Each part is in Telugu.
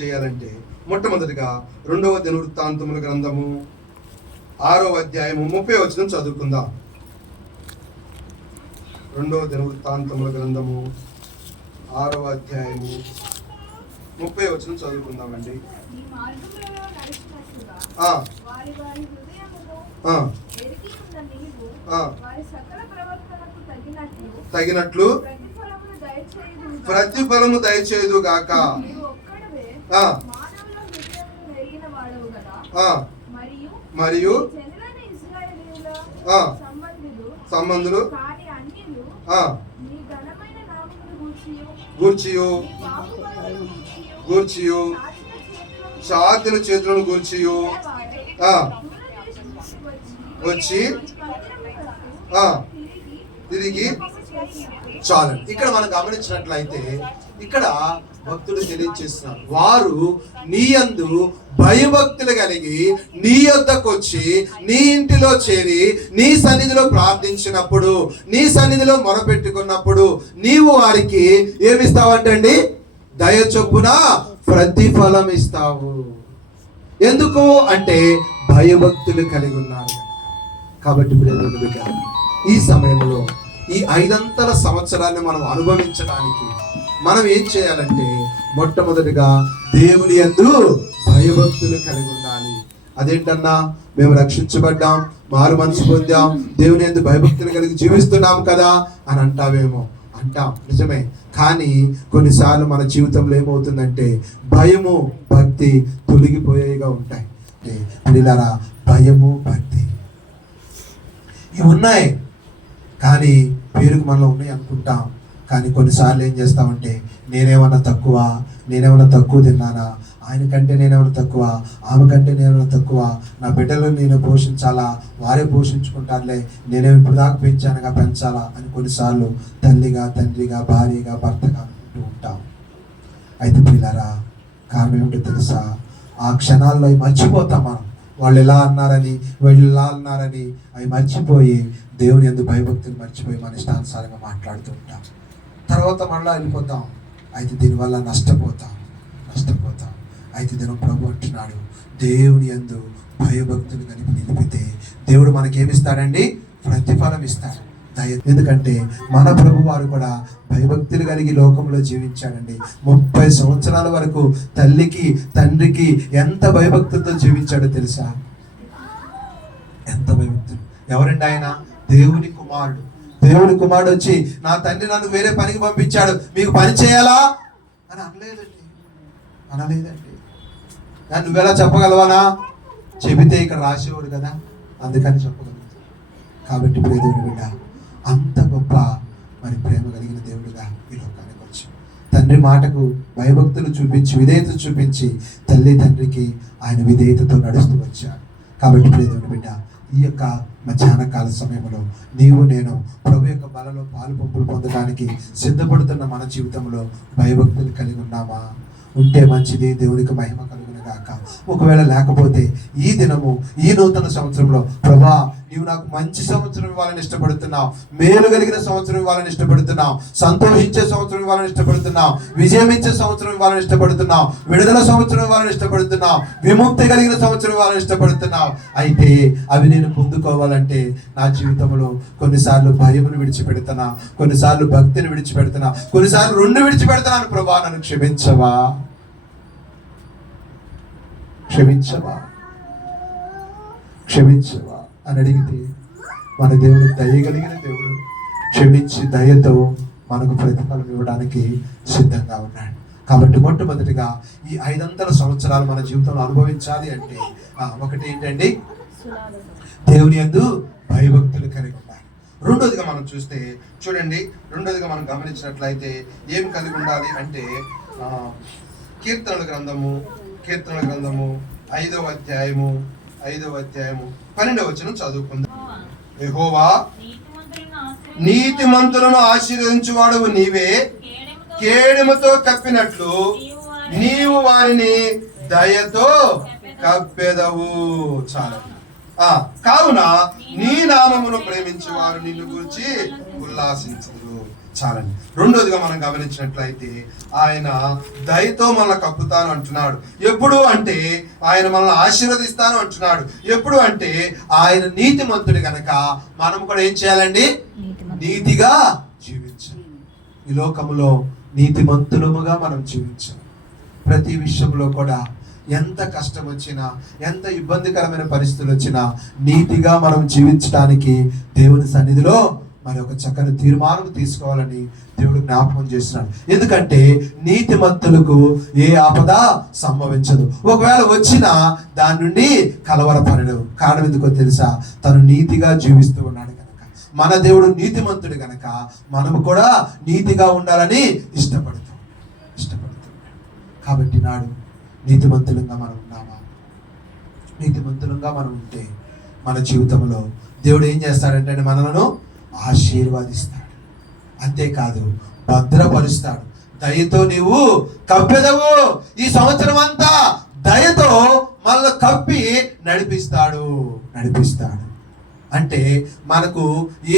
చేయాలంటే మొట్టమొదటిగా 2వ దినవృత్తాంతముల గ్రంథము 6వ అధ్యాయము 30వ వచనం చదువుకుందాం. 2వ దినవృత్తాంతముల గ్రంథము 6వ అధ్యాయము 30వ వచనం చదువుకుందామండి. తగినట్లు ప్రతిఫలము దయచేయదు గాక. మరియు సంబంధులు గూర్చియు చాతుల చేతులను గూర్చియు వచ్చి తిరిగి చాలు. ఇక్కడ మనం గమనించినట్లయితే ఇక్కడ భక్తుడు తెలియజేస్తున్నారు, వారు నీ యందు భయభక్తులు కలిగి నీ యొద్దకు వచ్చి నీ ఇంటిలో చేరి నీ సన్నిధిలో ప్రార్థించినప్పుడు, నీ సన్నిధిలో మొరపెట్టుకున్నప్పుడు నీవు వారికి ఏమిస్తావంటండి? దయ చొప్పున ప్రతిఫలం ఇస్తావు. ఎందుకు అంటే భయభక్తులు కలిగి ఉన్నారు కాబట్టి. ఈ సమయంలో ఈ 500 సంవత్సరాన్ని మనం అనుభవించడానికి మనం ఏం చేయాలంటే మొట్టమొదటిగా దేవుని యందు భయభక్తులు కలిగి ఉండాలి. అదేంటన్నా, మేము రక్షించబడ్డాం, మారు మనసు పొందాం, దేవుని యందు భయభక్తులు కలిగి జీవిస్తున్నాం కదా అని అంటావేమో. అంటాం, నిజమే. కానీ కొన్నిసార్లు మన జీవితంలో ఏమవుతుందంటే భయము భక్తి తొలగిపోయేగా ఉంటాయి. పిల్లలారా, భయము భక్తి ఇవి ఉన్నాయి కానీ పేరుకు మనలో ఉన్నాయి అనుకుంటాం. కానీ కొన్నిసార్లు ఏం చేస్తామంటే నేనేమన్నా తక్కువ తిన్నానా, ఆయన కంటే నేనేమన్నా తక్కువ, ఆమె కంటే నేనేమన్నా తక్కువ, నా బిడ్డలను నేను పోషించాలా, వారే పోషించుకుంటారులే, నేనేమి ఇప్పుడు దాకా పెంచానుగా పెంచాలా అని కొన్నిసార్లు తల్లిగా తండ్రిగా భార్యగా భర్తగా అనుకుంటూ ఉంటాం. అయితే పిల్లరా, కారణం ఏమిటో తెలుసా? ఆ క్షణాల్లో అవి మర్చిపోతాం మనం. వాళ్ళు ఎలా అన్నారని, వీళ్ళు ఎలా అన్నారని అవి మర్చిపోయి దేవుని యందు భయభక్తులు మర్చిపోయి మన ఇష్టానుసారంగా మాట్లాడుతూ ఉంటాం. తర్వాత మళ్ళీ వెళ్ళిపోతాం. అయితే దీనివల్ల నష్టపోతాం. అయితే దీని ప్రభు అంటున్నాడు, దేవుని యందు భయభక్తులు కలిపి నిలిపితే దేవుడు మనకేమిస్తాడండి? ప్రతిఫలం ఇస్తాడు. ఎందుకంటే మన ప్రభు వారు కూడా భయభక్తులు కలిగి లోకంలో జీవించాడండి. 30 సంవత్సరాల వరకు తల్లికి తండ్రికి ఎంత భయభక్తులతో జీవించాడో తెలుసా? ఎంత భయభక్తులు. ఎవరండి ఆయన? దేవుని కుమారుడు. దేవుని కుమారుడు వచ్చి నా తండ్రి నన్ను వేరే పనికి పంపించాడు, మీకు పని చేయాలా అని అనలేదండి. నువ్వెలా చెప్పగలవానా? చెబితే ఇక్కడ రాసేవాడు కదా, అందుకని చెప్పగలుగుతాడు. కాబట్టి దేవుని బిడ్డ, అంత గొప్ప మరి ప్రేమ కలిగిన దేవుడుగా ఈ లోకానికి వచ్చి తండ్రి మాటకు భయభక్తులు చూపించి విధేయత చూపించి తల్లి తండ్రికి ఆయన విధేయతతో నడుస్తూ వచ్చాడు. కాబట్టి దేవుని బిడ్డ, ఈ యొక్క మధ్యాహ్న కాల సమయంలో నీవు నేను ప్రభు యొక్క బలలో పాలు పంపులు పొందడానికి సిద్ధపడుతున్న మన జీవితంలో భయభక్తులు కలిగి ఉన్నామా? ఉంటే మంచిది, దేవునికి మహిమ కలుగును గాక. ఒకవేళ లేకపోతే ఈ దినము, ఈ నూతన సంవత్సరంలో ప్రభా నీవు నాకు మంచి సంవత్సరం ఇవ్వాలని ఇష్టపడుతున్నావు, మేలు కలిగిన సంవత్సరం ఇవ్వాలని ఇష్టపడుతున్నావు, సంతోషించే సంవత్సరం ఇవ్వాలని ఇష్టపడుతున్నావు, విజయం ఇచ్చే సంవత్సరం ఇవ్వాలని ఇష్టపడుతున్నావు, విడుదల సంవత్సరం ఇవ్వాలని ఇష్టపడుతున్నావు, విముక్తి కలిగిన సంవత్సరం ఇవ్వాలని ఇష్టపడుతున్నావు. అయితే అవి నేను పొందుకోవాలంటే నా జీవితంలో కొన్నిసార్లు భయమును విడిచిపెడుతున్నా, కొన్నిసార్లు భక్తిని విడిచిపెడుతున్నా, కొన్నిసార్లు 2 విడిచిపెడుతున్నాను. ప్రభా నన్ను క్షమించవా అని అడిగితే మన దేవుడు దయగలిగిన దేవుడు. క్షమించి దయతో మనకు ప్రతిఫలం ఇవ్వడానికి సిద్ధంగా ఉన్నాడు. కాబట్టి మొట్టమొదటిగా ఈ 500 సంవత్సరాలు మన జీవితంలో అనుభవించాలి అంటే ఒకటి ఏంటండి? దేవుని యందు భయభక్తులు కలిగి ఉండాలి. రెండోదిగా మనం చూస్తే చూడండి, రెండోదిగా మనం గమనించినట్లయితే ఏం కలిగి ఉండాలి అంటే కీర్తనల గ్రంథము 5వ అధ్యాయము 12వ వచనం చదువుకుందాం. యెహోవా నీతిమంతులను ఆశీర్వదించువాడవు నీవే, కేడెముతో కప్పినట్లు నీవు వారిని దయతో కప్పెదవు. చాలా కావున నీ నామమును ప్రేమించి వారు నిన్ను గురించి ఉల్లాసించుదురు. చాలండి. రెండోదిగా మనం గమనించినట్లయితే ఆయన దయతో మనల్ని కప్పుతాను అంటున్నాడు. ఎప్పుడు అంటే ఆయన మనల్ని ఆశీర్వదిస్తాను అంటున్నాడు. ఎప్పుడు అంటే ఆయన నీతిమంతుడు కనుక మనం కూడా ఏం చేయాలండి? నీతిగా జీవించాలి. ఈ లోకములో నీతిమంతులముగా మనం జీవించాలి. ప్రతి విషయంలో కూడా ఎంత కష్టం వచ్చినా, ఎంత ఇబ్బందికరమైన పరిస్థితులు వచ్చినా నీతిగా మనం జీవించడానికి దేవుని సన్నిధిలో మరి ఒక చక్కని తీర్మానం తీసుకోవాలని దేవుడు జ్ఞాపకం చేస్తున్నాడు. ఎందుకంటే నీతిమంతులకు ఏ ఆపద సంభవించదు. ఒకవేళ వచ్చినా దాని నుండి కలవరపడడు. కారణం ఎందుకో తెలుసా? తను నీతిగా జీవిస్తూ ఉన్నాడు కనుక. మన దేవుడు నీతిమంతుడు కనుక మనము కూడా నీతిగా ఉండాలని ఇష్టపడుతాం. కాబట్టి నాడు నీతిమంతులంగా మనం ఉన్నామా? నీతిమంతులంగా మనం ఉంటే మన జీవితంలో దేవుడు ఏం చేస్తాడంటే మనలను ఆశీర్వదిస్తాడు. అంతేకాదు భద్రపరుస్తాడు. దయతో నీవు కప్పెదవు. ఈ సంవత్సరం అంతా దయతో మనల్ని కప్పి నడిపిస్తాడు. అంటే మనకు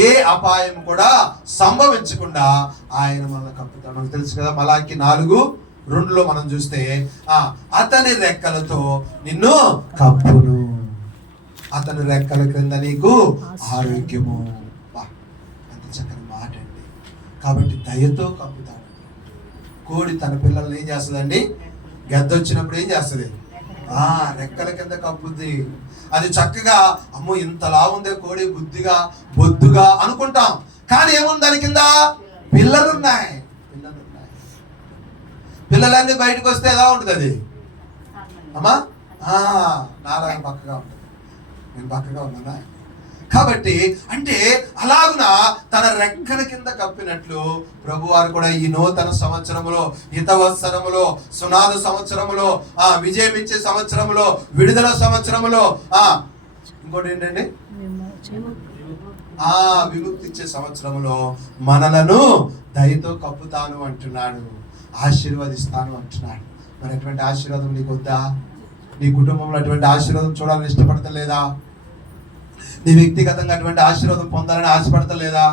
ఏ అపాయం కూడా సంభవించకుండా ఆయన మనల్ని కప్పుతాడు. మనకు తెలుసు కదా, మలాకి 4:2 మనం చూస్తే అతని రెక్కలతో నిన్ను కప్పును, అతని రెక్కల క్రింద నీకు ఆరోగ్యము. ఎంత చక్కని మాట అండి. కాబట్టి దయతో కప్పుతాడు. కోడి తన పిల్లల్ని ఏం చేస్తుందండి? గద్ద వచ్చినప్పుడు ఏం చేస్తుంది? రెక్కల కింద కప్పుద్ది. అది చక్కగా అమ్మో ఇంతలా ఉందే కోడి, బొద్దుగా అనుకుంటాం. కానీ ఏముంది దాని కింద? పిల్లలున్నాయి. పిల్లలన్నీ బయటకు వస్తే ఎలా ఉంటుంది అది? అమ్మా నాలాగా పక్కగా ఉంటుంది. నేను పక్కగా ఉన్నానా? కాబట్టి అంటే అలాగున తన రెక్కల కింద కప్పినట్లు ప్రభువారు కూడా ఈ నూతన సంవత్సరములో, హితవత్సరములో, సునాద సంవత్సరములో, విజయం ఇచ్చే సంవత్సరములో, విడుదల సంవత్సరములో, ఇంకోటి ఏంటండి, విముక్తి ఇచ్చే సంవత్సరములో మనలను దయతో కప్పుతాను అంటున్నాడు, ఆశీర్వదిస్తాను అంటున్నాడు. మరి అటువంటి ఆశీర్వాదం నీకు వద్దా? నీ కుటుంబంలో అటువంటి ఆశీర్వాదం చూడాలని ఇష్టపడతలేదా? నీ వ్యక్తిగతంగా అటువంటి ఆశీర్వాదం పొందాలని ఆశపడతలేదా?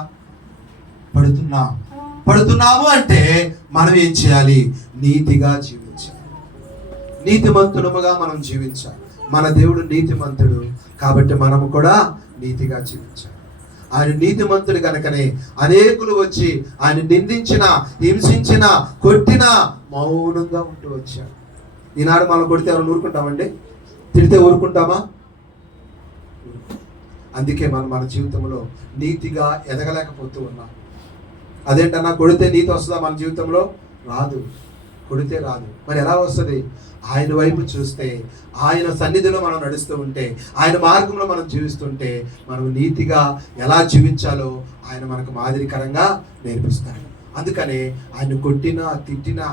పడుతున్నాము అంటే మనం ఏం చేయాలి? నీతిగా జీవించాలి. నీతిమంతులముగా మనం జీవించాలి. మన దేవుడు నీతిమంతుడు కాబట్టి మనము కూడా నీతిగా జీవించాలి. ఆయన నీతిమంతుడు కనుకనే అనేకులు వచ్చి ఆయన నిందించిన, హింసించిన, కొట్టిన మౌనంగా ఉంటూ వచ్చాడు. ఈనాడు మనం కొడితే ఎవరు ఊరుకుంటామండి? తిడితే ఊరుకుంటామా? అందుకే మనం మన జీవితంలో నీతిగా ఎదగలేకపోతూ ఉన్నాం. అదేంటన్నా, కొడితే నీతి వస్తుందా మన జీవితంలో? రాదు. కొడితే రాదు. మరి ఎలా వస్తుంది? ఆయన వైపు చూస్తే, ఆయన సన్నిధిలో మనం నడుస్తూ ఉంటే, ఆయన మార్గంలో మనం జీవిస్తుంటే, మనం నీతిగా ఎలా జీవించాలో ఆయన మనకు మాదిరికరంగా నేర్పిస్తాడు. అందుకనే ఆయన కొట్టినా, తిట్టినా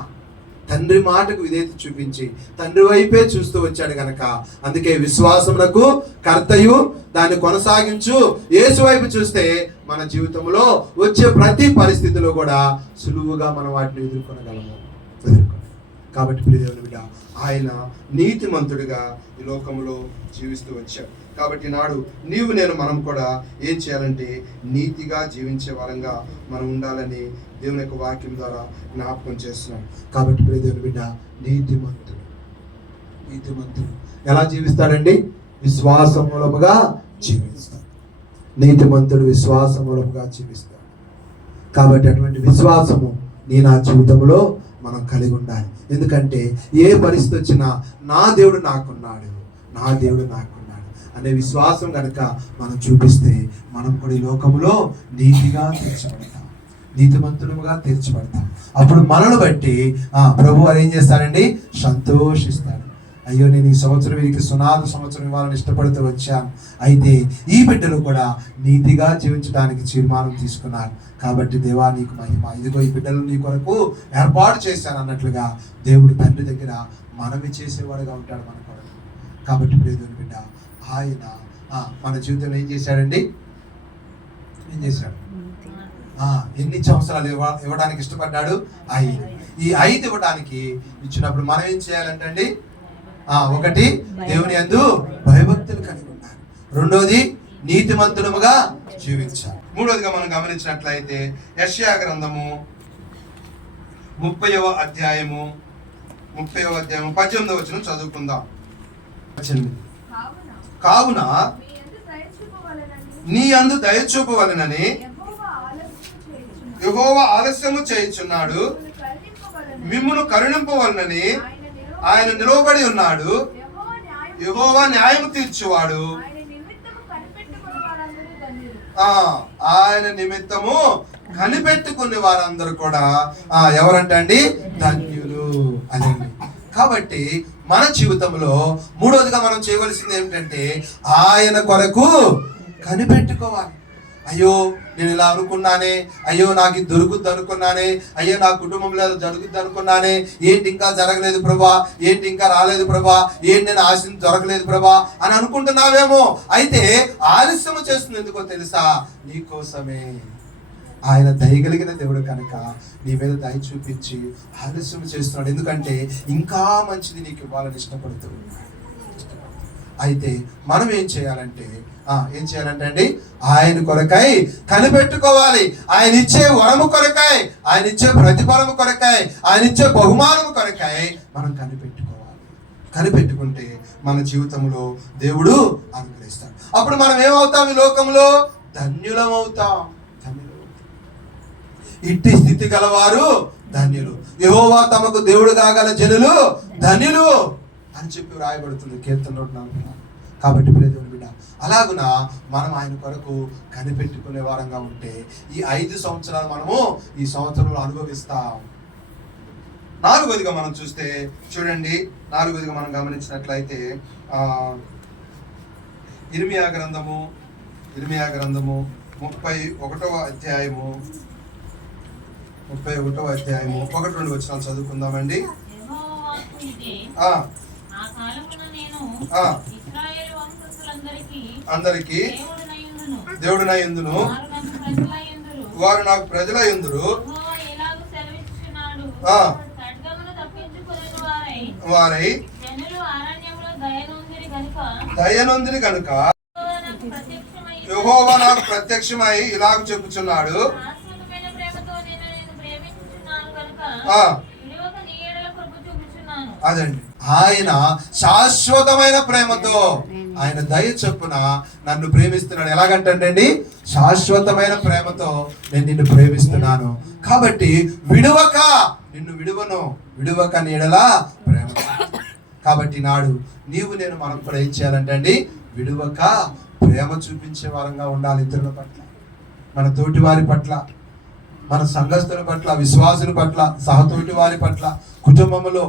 తండ్రి మాటకు విధేయత చూపించి తండ్రి వైపే చూస్తూ వచ్చాడు కనుక, అందుకే విశ్వాసమునకు కర్తయు దాన్ని కొనసాగించు యేసు వైపు చూస్తే మన జీవితంలో వచ్చే ప్రతి పరిస్థితిలో కూడా సులువుగా మనం వాటిని ఎదుర్కొనగలము. కాబట్టి ప్రియదేవుని బిడ్డ, ఆయన నీతిమంతుడిగా ఈ లోకంలో జీవిస్తూ వచ్చాడు. కాబట్టి నాడు మనం కూడా ఏం చేయాలంటే నీతిగా జీవించే వారంగా మనం ఉండాలని దేవుని యొక్క వాక్యం ద్వారా జ్ఞాపకం చేస్తున్నాం. కాబట్టి ప్రియదేవుని బిడ్డ, నీతిమంతుడు ఎలా జీవిస్తాడండి? విశ్వాసమూలముగా జీవిస్తాడు. నీతిమంతుడు విశ్వాసమూలముగా జీవిస్తాడు. కాబట్టి అటువంటి విశ్వాసము నా జీవితంలో మనం కలిగి ఉండాలి. ఎందుకంటే ఏ పరిస్థితి వచ్చినా నా దేవుడు నాకున్నాడు అనే విశ్వాసం కనుక మనం చూపిస్తే మనం కూడా ఈ లోకంలో నీతిగా తీర్చబడతాం, నీతిమంతులుగా తీర్చబడతాం. అప్పుడు మనల్ని బట్టి ప్రభు వారు ఏం చేస్తారండి? సంతోషిస్తాడు. అయ్యో, నేను ఈ సంవత్సరం వీరికి సునాద సంవత్సరం ఇవ్వాలని ఇష్టపడుతూ వచ్చాను. అయితే ఈ బిడ్డలు కూడా నీతిగా జీవించడానికి తీర్మానం తీసుకున్నారు. కాబట్టి దేవా నీకు మహిమ, ఇదిగో ఈ బిడ్డలు నీ కొరకు ఏర్పాటు చేశాను అన్నట్లుగా దేవుడు తండ్రి దగ్గర మనవి చేసేవాడుగా ఉంటాడు మన కొరకు. కాబట్టి ప్రియదేవుని బిడ్డ, ఆయన మన జీవితంలో ఏం చేశాడండి? ఏం చేశాడు? ఎన్ని సంవత్సరాలు ఇవ్వడానికి ఇష్టపడ్డాడు? 5. ఈ 5 ఇవ్వడానికి ఇచ్చినప్పుడు మనం ఏం చేయాలంటే, ఒకటి దేవుని యందు భయభక్తులు కలిగి ఉండాలి. రెండోది నీతిమంతులముగా జీవించాలి. మూడోదిగా మనం గమనించినట్లయితే యెషయా గ్రంథము 30వ అధ్యాయము 18వ వచనం చదువుకుందాం. కావున నీ యందు దయ చూపవలెనని యెహోవా ఆలస్యము చేయుచున్నాడు, మిమ్మును కరుణింపవలెనని ఆయన నిలవబడి ఉన్నాడు. యెహోవా న్యాయము తీర్చువాడు, ఆయన నిమిత్తము కనిపెట్టుకునే వారందరూ కూడా ఎవరంటండి? ధన్యులు అని. కాబట్టి మన జీవితంలో మూడోదిగా మనం చేయవలసింది ఏమిటంటే ఆయన కొరకు కనిపెట్టుకోవాలి. అయ్యో నేను ఇలా అనుకున్నానే, అయ్యో నాకు ఇది దొరుకుద్ది అనుకున్నానే, అయ్యో నా కుటుంబంలో జరుగుద్ది అనుకున్నానే, ఏంటి ఇంకా జరగలేదు ప్రభా, ఏంటి ఇంకా రాలేదు ప్రభా, ఏంటి నేను ఆశ దొరకలేదు ప్రభా అని అనుకుంటున్నావేమో. అయితే ఆలస్యం చేస్తుంది ఎందుకో తెలుసా? నీ కోసమే. ఆయన దయగలిగిన దేవుడు కనుక నీ మీద దయ చూపించి ఆలస్యం చేస్తున్నాడు. ఎందుకంటే ఇంకా మంచిది నీకు ఇవ్వాలని ఇష్టపడుతూ ఉన్నాడు. అయితే మనం ఏం చేయాలంటే అండి, ఆయన కొరకై కనిపెట్టుకోవాలి. ఆయన ఇచ్చే వరము కొరకై, ఆయన ఇచ్చే ప్రతిఫలము కొరకై, ఆయన ఇచ్చే బహుమానము కొరకై మనం కనిపెట్టుకోవాలి. కనిపెట్టుకుంటే మన జీవితంలో దేవుడు అనుగ్రహిస్తాడు. అప్పుడు మనం ఏమవుతాం? ఈ లోకంలో ధన్యులమవుతాం. ఇట్టి స్థితి గలవారు ధన్యులు, యెహోవా తమకు దేవుడు కాగల జనులు ధన్యులు అని చెప్పి రాయబడుతుంది కీర్తన 140. కాబట్టి దేవుని బిడ్డ, అలాగున మనం ఆయన కొరకు కనిపెట్టుకునే వారంగా ఉంటే ఈ 5 సంవత్సరాలు మనము ఈ సంవత్సరంలో అనుభవిస్తాం. నాలుగోదిగా మనం చూస్తే చూడండి, నాలుగోదిగా మనం గమనించినట్లయితే ఇర్మియా గ్రంథము 31వ అధ్యాయము 1-2 వచనాలు చదువుకుందామండి. అందరికి దేవుడునయుందును, వారు నాకు ప్రజలయుందురు. వారై దయనొందిరి కనుక యెహోవా నాకు ప్రత్యక్షమై ఇలాగ చెప్పుచున్నాడు, అదండి ఆయన శాశ్వతమైన ప్రేమతో, ఆయన దయ చొప్పున నన్ను ప్రేమిస్తున్నాడు. ఎలాగంటండి? శాశ్వతమైన ప్రేమతో నేను నిన్ను ప్రేమిస్తున్నాను. కాబట్టి విడువక, నిన్ను విడువను, విడువక నీడలా ప్రేమ. కాబట్టి నాడు నేను మనం కూడా ఏం చేయాలంటండి? విడువక ప్రేమ చూపించే వారంగా ఉండాలి. ఇతరుల పట్ల, మన తోటి వారి పట్ల, మన సంఘస్థుల పట్ల, విశ్వాసుల పట్ల, సహతోటి వారి పట్ల, కుటుంబంలో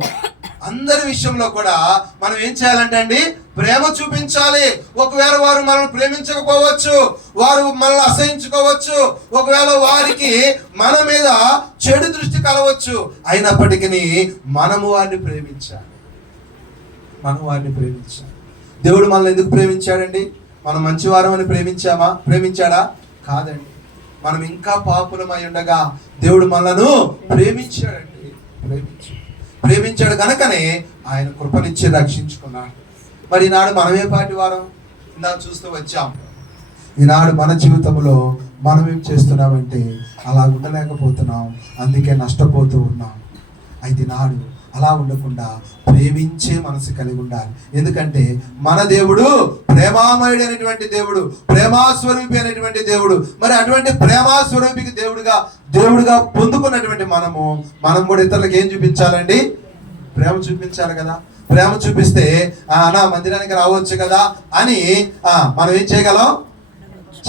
అందరి విషయంలో కూడా మనం ఏం చేయాలంటే ప్రేమ చూపించాలి. ఒకవేళ వారు మనల్ని ప్రేమించకపోవచ్చు, వారు మనల్ని అసహించుకోవచ్చు, ఒకవేళ వారికి మన మీద చెడు దృష్టి కలవచ్చు, అయినప్పటికీ మనము వారిని ప్రేమించాలి. దేవుడు మనల్ని ఎందుకు ప్రేమించాడండి? మనం మంచివారమని ప్రేమించాడా? కాదండి. మనం ఇంకా పాపులమై ఉండగా దేవుడు మనలను ప్రేమించాడు కనుకనే ఆయన కృపనిచ్చి రక్షించుకున్నాడు. మరి ఈనాడు మనమే పాటి వారం ఇందాక చూస్తూ వచ్చాం. ఈనాడు మన జీవితంలో మనం ఏం చేస్తున్నామంటే అలా ఉండలేకపోతున్నాం, అందుకే నష్టపోతూ ఉన్నాం. అయితే నాడు అలా ఉండకుండా ప్రేమించే మనసు కలిగి ఉండాలి. ఎందుకంటే మన దేవుడు ప్రేమామయుడు అనేటువంటి దేవుడు, ప్రేమాస్వరూపి అనేటువంటి దేవుడు. మరి అటువంటి ప్రేమాస్వరూపికి దేవుడుగా పొందుకున్నటువంటి మనం కూడా ఇతరులకు ఏం చూపించాలండి? ప్రేమ చూపించాలి కదా. ప్రేమ చూపిస్తే నా మందిరానికి రావచ్చు కదా అని మనం ఏం చేయగలం?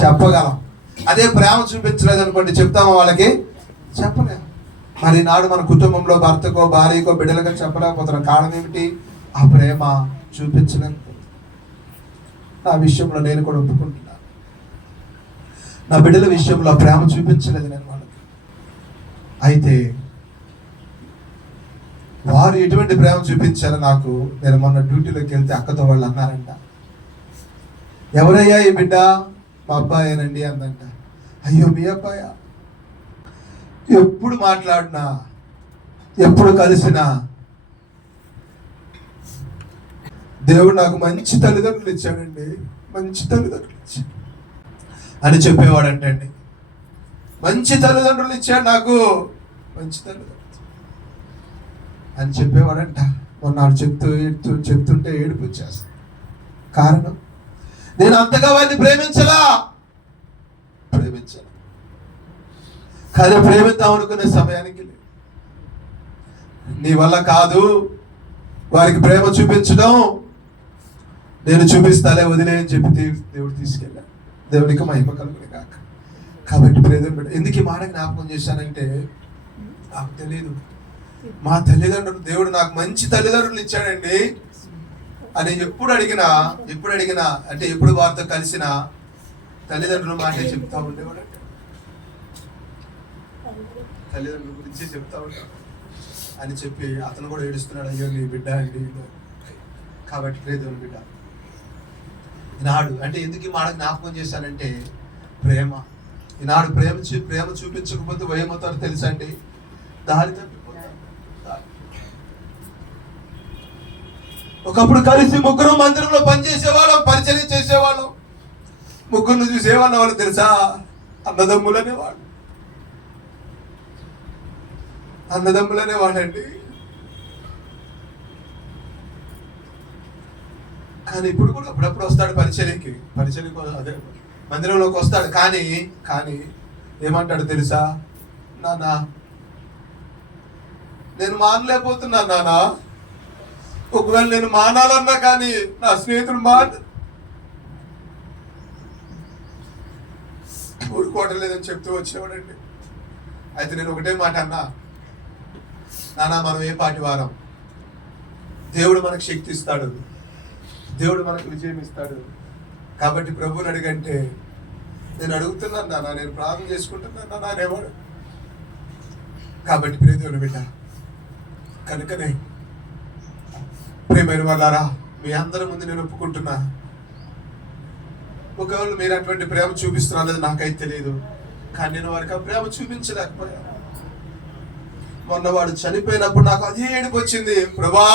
చెప్పగలం. అదే ప్రేమ చూపించలేదు అనుకోండి, చెప్తామా వాళ్ళకి? చెప్పలేము. మరి నాడు మన కుటుంబంలో భర్తకో, భార్యకో, బిడ్డలుగా చెప్పలేకపోతున్నాం. కారణం ఏమిటి? ఆ ప్రేమ చూపించలేదు. నా విషయంలో నేను కూడా ఒప్పుకుంటున్నాను, నా బిడ్డల విషయంలో ప్రేమ చూపించలేదు నేను వాళ్ళకి. అయితే వారు ఎటువంటి ప్రేమ చూపించారో నాకు, నేను మొన్న డ్యూటీలోకి వెళ్తే అక్కతో వాళ్ళు అన్నారంట, ఎవరయ్యా ఈ బిడ్డ? మా అబ్బాయేనండి అందంట. అయ్యో మీ అబ్బాయా? ఎప్పుడు మాట్లాడినా, ఎప్పుడు కలిసినా దేవుడు నాకు మంచి తల్లిదండ్రులు ఇచ్చాడండి, మంచి తల్లిదండ్రులు ఇచ్చాడు. అని చెప్పేవాడంటండి. మంచి తల్లిదండ్రులు ఇచ్చాడు నాకు, మంచి తల్లిదండ్రులు అని చెప్పేవాడంట. మొన్నాడు చెప్తుంటే ఏడుపు వచ్చేస్తుంది. కారణం, నేను అంతగా వారిని ప్రేమించలా. కానీ ప్రేమిద్దాం అనుకునే సమయానికి నీ వల్ల కాదు వారికి ప్రేమ చూపించడం, నేను చూపిస్తాలే వదిలే అని చెప్పి దేవుడు తీసుకెళ్ళాడు. దేవునికి మహిమ కలుగునే కాక. కాబట్టి ప్రేమ ఎందుకు ఈ మాట జ్ఞాపకం చేశానంటే, నాకు తెలియదు మా తల్లిదండ్రులు, దేవుడు నాకు మంచి తల్లిదండ్రులు ఇచ్చాడండి అని ఎప్పుడు అడిగినా అంటే ఎప్పుడు వారితో కలిసిన తల్లిదండ్రుల మాటే చెప్తా ఉండేవాడు. తల్లిదండ్రుల గురించి చెప్తా ఉంటాడు అని చెప్పి అతను కూడా ఏడుస్తున్నాడు. అయ్యో నీ బిడ్డ అండి. కాబట్టి దేవుని బిడ్డ ఈనాడు అంటే ఎందుకు ఈ మాట జ్ఞాపకం చేశానంటే, ప్రేమ ఈనాడు ప్రేమ చూపించకపోతే ఏమవుతారో తెలుసా అండి? దారి తప్పిపోతారు. ఒకప్పుడు కలిసి ముగ్గురు మందిరంలో పనిచేసేవాళ్ళం, పరిచయం చేసేవాళ్ళం, ముగ్గురు చూసేవాళ్ళం. వాళ్ళు తెలుసా? అన్నదమ్ములనేవాడు, అన్నదమ్ములనేవాడండి. కానీ ఇప్పుడు కూడా అప్పుడప్పుడు వస్తాడు పరిచర్యకి అదే మందిరంలోకి వస్తాడు. కానీ ఏమంటాడు తెలుసా? నానా నేను మానలేకపోతున్నాను నానా. ఒకవేళ నేను మానాలన్నా కానీ నా స్నేహితుడు ఊరుకోవటం లేదని చెప్తూ వచ్చేవాడండి. అయితే నేను ఒకటే మాట అన్నా, నానా మనం ఏ పాటి వారం, దేవుడు మనకు శక్తి ఇస్తాడు, దేవుడు మనకు విజయం ఇస్తాడు. కాబట్టి ప్రభువుని అడిగంటే, నేను అడుగుతున్నాను నాన్న, నేను ప్రార్థన చేసుకుంటున్నాను నాన్న అనేవాడు. కాబట్టి ప్రియ దేవుని బిడ్డ, కనుకనే ప్రియమైన వాళ్ళారా, మీ అందరి ముందు నేను ఒప్పుకుంటున్నా, ఒకవేళ మీరు అటువంటి ప్రేమ చూపిస్తున్నారు నాకైతే తెలియదు, కానీ నేను వారికి ఆ ప్రేమ చూపించలేకపోయాను. మొన్న వాడు చనిపోయినప్పుడు నాకు అదే ఏడుపు వచ్చింది. ప్రభా,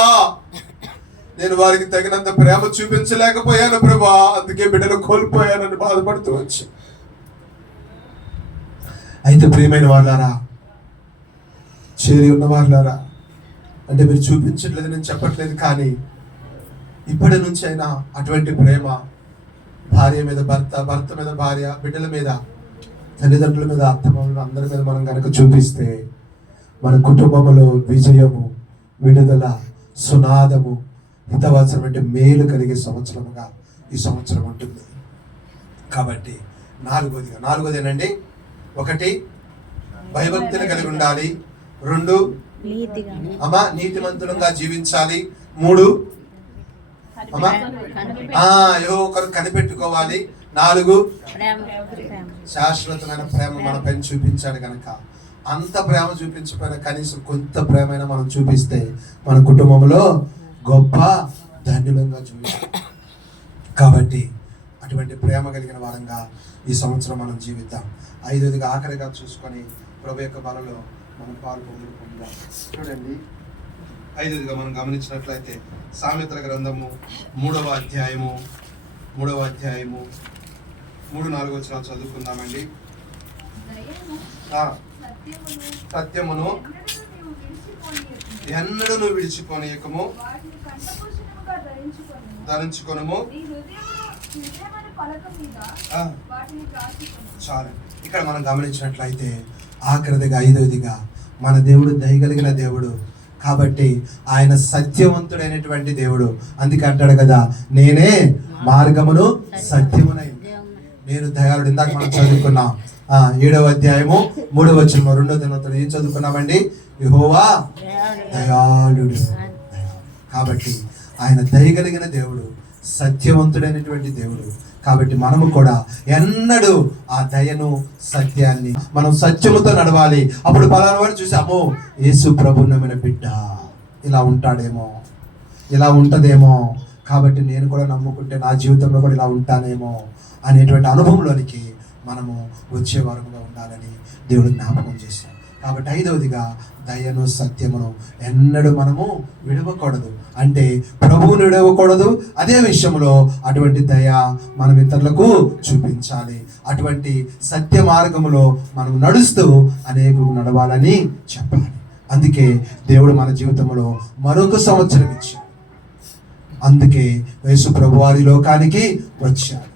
నేను వారికి తగినంత ప్రేమ చూపించలేకపోయాను ప్రభా, అందుకే బిడ్డను కోల్పోయానని బాధపడుతూ వచ్చి. అయితే ప్రియమైన వాళ్ళారా, చేరి ఉన్న వాళ్ళారా, అంటే మీరు చూపించట్లేదు నేను చెప్పట్లేదు, కానీ ఇప్పటి నుంచి అయినా అటువంటి ప్రేమ భార్య మీద భర్త, భర్త మీద భార్య, బిడ్డల మీద, తల్లిదండ్రుల మీద, అత్తమామలు అందరి మీద మనం కనుక చూపిస్తే మన కుటుంబంలో విజయము, విడుదల, సునాదము, హితవచనం అంటే మేలు కలిగే సంవత్సరముగా ఈ సంవత్సరం ఉంటుంది. కాబట్టి నాలుగోదేనండి, 1 భయభక్తులు కలిగి ఉండాలి, 2 నీతిమంతులంగా జీవించాలి, 3 ఒకరు కనిపెట్టుకోవాలి, 4 శాశ్వతమైన ప్రేమ మనపై చూపించాడు కనుక అంత ప్రేమ చూపించకపోయినా కనీసం కొంత ప్రేమైనా మనం చూపిస్తే మన కుటుంబంలో గొప్ప ధన్యులంగా చూపించాలి. కాబట్టి అటువంటి ప్రేమ కలిగిన వారంగా ఈ సంవత్సరం మనం జీవిద్దాం. 5వదిగా ఆఖరిగా చూసుకొని ప్రభు యొక్క బలలో మనం పాలు పొందుకుందాం. చూడండి, 5వదిగా మనం గమనించినట్లయితే సామెతల గ్రంథము 3వ అధ్యాయము 3-4 వచనాలు చదువుకుందామండి. సత్యమును ఎన్నడూ నువ్వు విడిచిపోనీయకము, ధరించుకొనుము. చాలు. ఇక్కడ మనం గమనించినట్లయితే ఆఖరిదిగా 5వదిగా మన దేవుడు దయగలిగిన దేవుడు కాబట్టి ఆయన సత్యవంతుడైనటువంటి దేవుడు. అందుకే అంటాడు కదా, నేనే మార్గమును సత్యమునై నేను దయాళుడు. ఇందాక మనం చదువుకున్నాం 7వ అధ్యాయము 3వ వచనం 2వ దినోత్తరం ఏం చదువుకున్నామండి? యెహోవా దయాళుడు. కాబట్టి ఆయన దయగలిగిన దేవుడు, సత్యవంతుడైనటువంటి దేవుడు. కాబట్టి మనము కూడా ఎన్నడూ ఆ దయను, సత్యాన్ని మనం సత్యముతో నడవాలి. అప్పుడు పలానా వాడు చూసాము, యేసు ప్రభు నమ్మిన బిడ్డ ఇలా ఉంటాడేమో, ఇలా ఉంటదేమో, కాబట్టి నేను కూడా నమ్ముకుంటే నా జీవితంలో కూడా ఇలా ఉంటానేమో అనేటువంటి అనుభవంలోనికి మనము వచ్చే వారముగా ఉండాలని దేవుడు జ్ఞాపకం చేశాం. కాబట్టి 5వదిగా దయను, సత్యమును ఎన్నడూ మనము విడవకూడదు. అంటే ప్రభువుని విడవకూడదు. అదే విషయంలో అటువంటి దయ మనం ఇతరులకు చూపించాలి. అటువంటి సత్య మార్గములో మనం నడుస్తూ అనేకులకు నడవాలని చెప్పాలి. అందుకే దేవుడు మన జీవితంలో మరొక సంవత్సరం ఇచ్చాడు. అందుకే యేసు ప్రభువారి లోకానికి వచ్చాడు.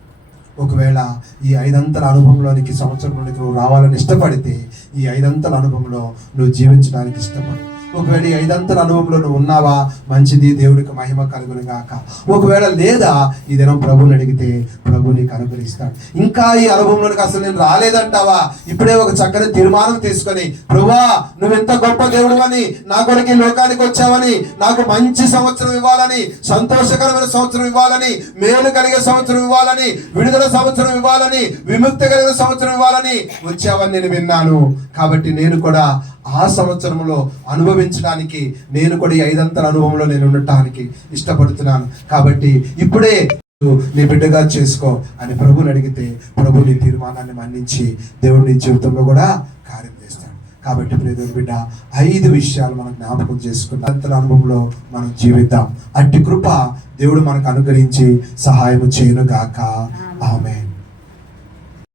ఒకవేళ ఈ 5 అనుభవంలోనికి సంవత్సరంలోనికి నువ్వు రావాలని ఇష్టపడితే ఈ 5 అనుభవంలో నువ్వు జీవించడానికి ఇష్టపడు. ఒకవేళ ఈ 5 అనుభవంలో నువ్వు ఉన్నావా, మంచిది, దేవుడికి మహిమ కలుగును గాక. ఒకవేళ లేదా ఈ దినం ప్రభుని అడిగితే ప్రభు నీకు అనుగ్రహిస్తాడు. ఇంకా ఈ అనుభవంలోనికి అసలు నేను రాలేదంటావా, ఇప్పుడే ఒక చక్కని తీర్మానం తీసుకొని, ప్రభువా నువ్వు ఎంత గొప్ప దేవుడు అని, నా కొరకు ఈ లోకానికి వచ్చావని, నాకు మంచి సంవత్సరం ఇవ్వాలని, సంతోషకరమైన సంవత్సరం ఇవ్వాలని, మేలు కలిగే సంవత్సరం ఇవ్వాలని, విడుదల సంవత్సరం ఇవ్వాలని, విముక్తి కలిగిన సంవత్సరం ఇవ్వాలని వచ్చావని నేను విన్నాను. కాబట్టి నేను కూడా ఆ సంవత్సరంలో అనుభవించడానికి, నేను కూడా ఈ 5 అనుభవంలో నేను ఉండటానికి ఇష్టపడుతున్నాను. కాబట్టి ఇప్పుడే నీ బిడ్డగా చేసుకో అని ప్రభుని అడిగితే ప్రభు నీ తీర్మానాన్ని మన్నించి దేవుడు నీ జీవితంలో కూడా కార్యం చేస్తాడు. కాబట్టి ప్రియమైన బిడ్డ, 5 విషయాలు మనం జ్ఞాపకం చేసుకున్న అనుభవంలో మనం జీవిద్దాం. అట్టి కృప దేవుడు మనకు అనుగ్రహించి సహాయం చేయను గాక. ఆమేన్.